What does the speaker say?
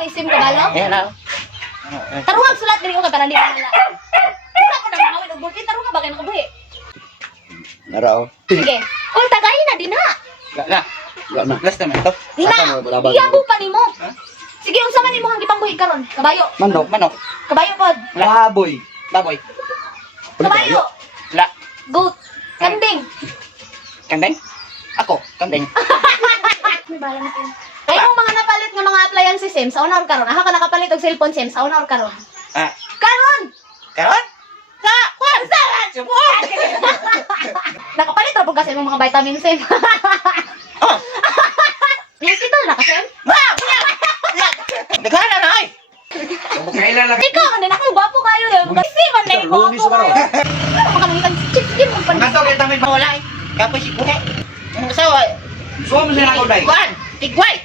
ang isim ka balo? Ayan na. Taruhag sulat diri ko ka para di ka nala. Wala ko nang mawid og bukid taruhag ba kay nakabuhi. Naraw. Sige. Kung tagayin na din ha. Na. Wala na. Last naman ito. Dina. Asa mo, balabag? Iyabo pa nimo. Sige, unsa man imong gipangbuhi karon? Kabayo. Manok. Manok. Kabayo pod. Baboy. Baboy. Kabayo. La. Goat. Kambing. Kandeng. Ako. Kandeng. May balance yun. Ay, yung mga napalit ng mga appliances sim, sa una or karon. Aha ka nakapalit og cellphone sim, sa una or karon. Ah. Karon! Karon? Sa. Kwan. Sa. Subok. Nakapalit ra po kasi ng mga vitamin sim. Oh. Hospital na kasi. Wow. Nagana na ay. Kailan lang. Ikaw, man, ako, gwapo kayo yun. Kasi man na yung Lunis gwapo ba kayo. Ano makamitan si Chips Kim? Nato kay tamid mawala ay. Kapos si kuhe. Sa. Suwa mo sila ako, day. Kwan. Tigway.